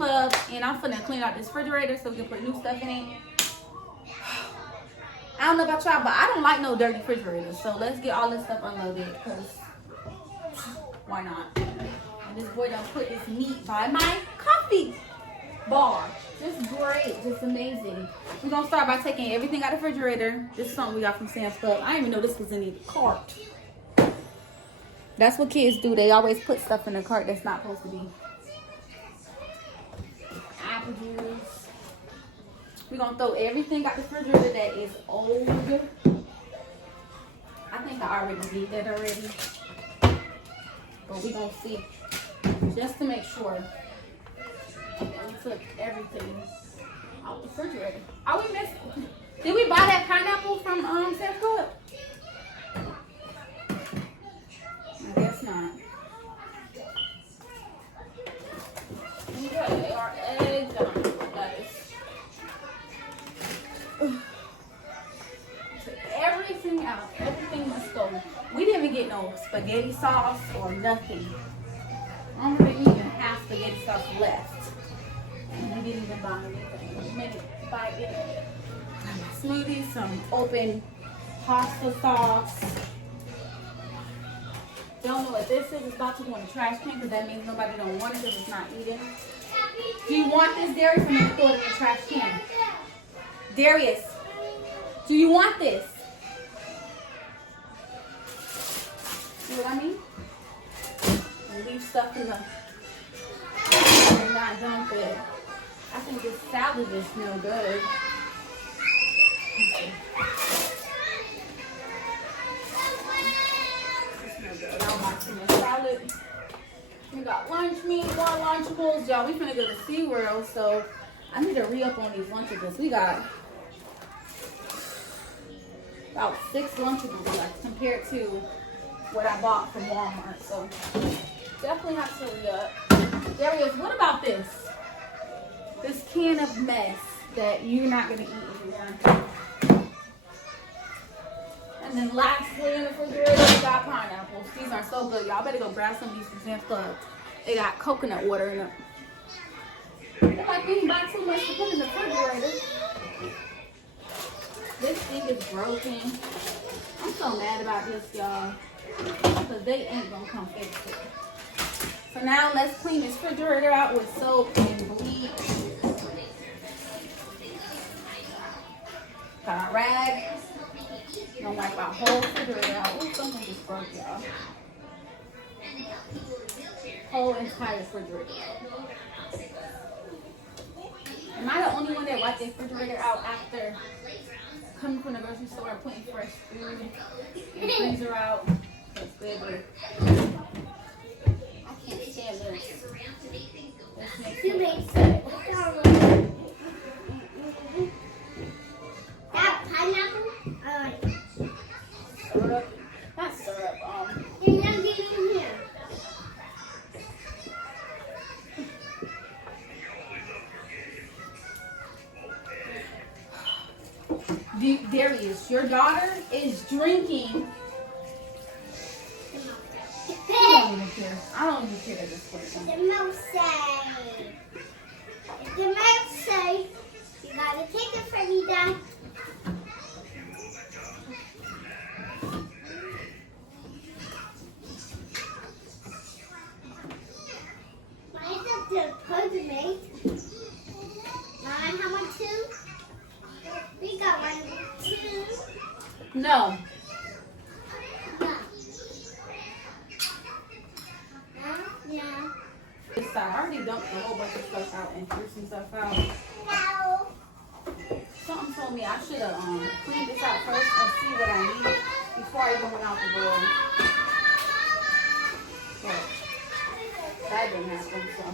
Club, and I'm finna clean out this refrigerator so we can put new stuff in it. I don't know about y'all, but I don't like no dirty refrigerator. So let's get all this stuff unloaded, because why not? And this boy done put this meat by my coffee bar. Just great, just amazing. We're gonna start by taking everything out of the refrigerator. This is something we got from Sam's Club. I didn't even know this was in the cart. That's what kids do. They always put stuff in the cart that's not supposed to be. Apple juice. We're gonna throw everything out the refrigerator that is old. I think I already did that already. But we're gonna see. Just to make sure. And we took everything out the refrigerator. Are we missing? Did we buy that pineapple from Sam's Club? I guess not. Okay, our eggs and lettuce. Took everything out. Everything must go. We didn't even get no spaghetti sauce or nothing. I don't think we even have spaghetti sauce left. And we didn't even buy anything. We made it by it. Smoothie, some open pasta sauce. Don't know what this is. It's about to go in the trash can because that means nobody don't want it because it's not eating. Do you want this, Darius, or maybe throw it in the trash can? Darius, do you want this? See what I mean? And leave stuff in the and not dump it. I think this salad is no good. Okay. Salad. We got lunch meat, more Lunchables. Y'all, we finna go to SeaWorld, so I need to re-up on these Lunchables. We got about 6 Lunchables left compared to what I bought from Walmart. So definitely have to re-up. Darius, what about this? This can of mess that you're not gonna eat anymore. And then lastly in the refrigerator, we got pineapples. These are so good. Y'all better go grab some of these from Sam's Club. They got coconut water in them. It's like we didn't buy too much to put in the refrigerator. This thing is broken. I'm so mad about this, y'all. Because they ain't gonna come fix it. So now let's clean this refrigerator out with soap and bleach. Got our rag. Gonna wipe our whole refrigerator out. Oh, something just broke, y'all. Whole entire refrigerator out. Am I the only one that wiped the refrigerator out after coming from the grocery store and putting fresh food and freezer out? That's good. I can't stand this. This makes me upset. That pineapple? Syrup. Not syrup. You're not getting in here. Darius, your daughter is drinking. I don't even care. I don't even care at this point. The mouse say. The mouse say. You gotta take it from me, Dad. The puzzle mate. Mom, how much two? We got 1, 2. No. No. Yeah. I already dumped a whole bunch of stuff out and threw some stuff out. No. Something told me I should have cleaned this out first and see what I need before I even went out the door. But that didn't happen, so.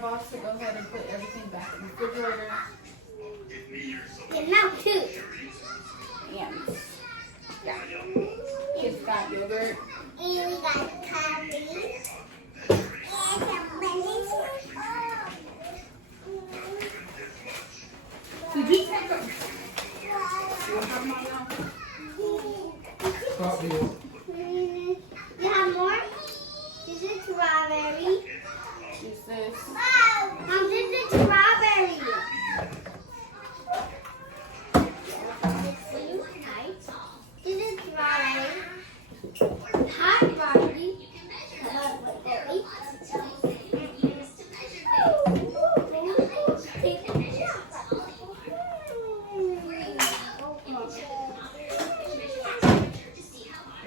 about to go ahead and put everything back in the refrigerator. The milk too. And yeah, kids got yogurt. And we got coffee. And some lemons. Did you take them? You want some more now? You have more? This is strawberry. This is. Mom, this is strawberry. This is strawberry. Hot strawberry.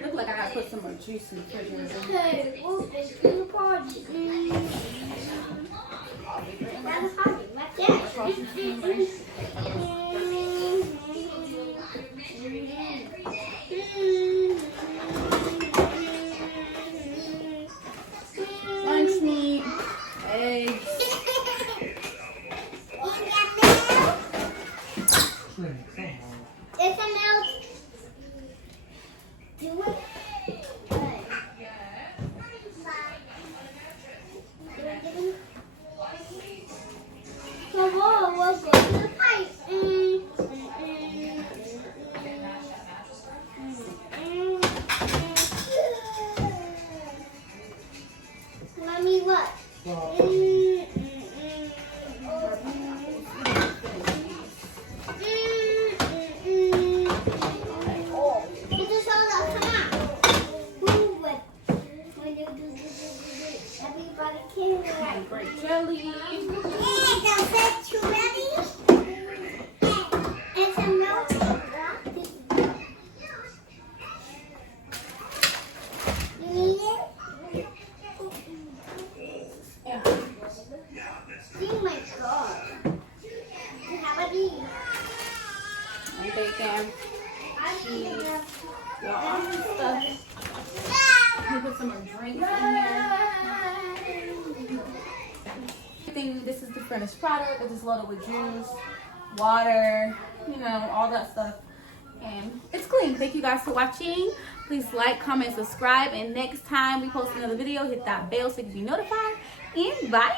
Look like I gotta put some more juice in the refrigerator. Okay, we'll go to the party. That's a party. What's that? Lunch meat, eggs. It's a milk. Do it. So we'll go to the pipe. Mommy, what? This is all that come out. Move it. When you do, everybody can like. Great jelly. It's ready. It's a milk. You need it? Oh my god. You have a bee. And bacon. Cheese. Well, awesome stuff. Let me put some more drinks in here. This is the finished product. It is loaded with juice, water, you know, all that stuff. And it's clean. Thank you guys for watching. Please like, comment, subscribe. And next time we post another video, hit that bell so you can be notified. And bye.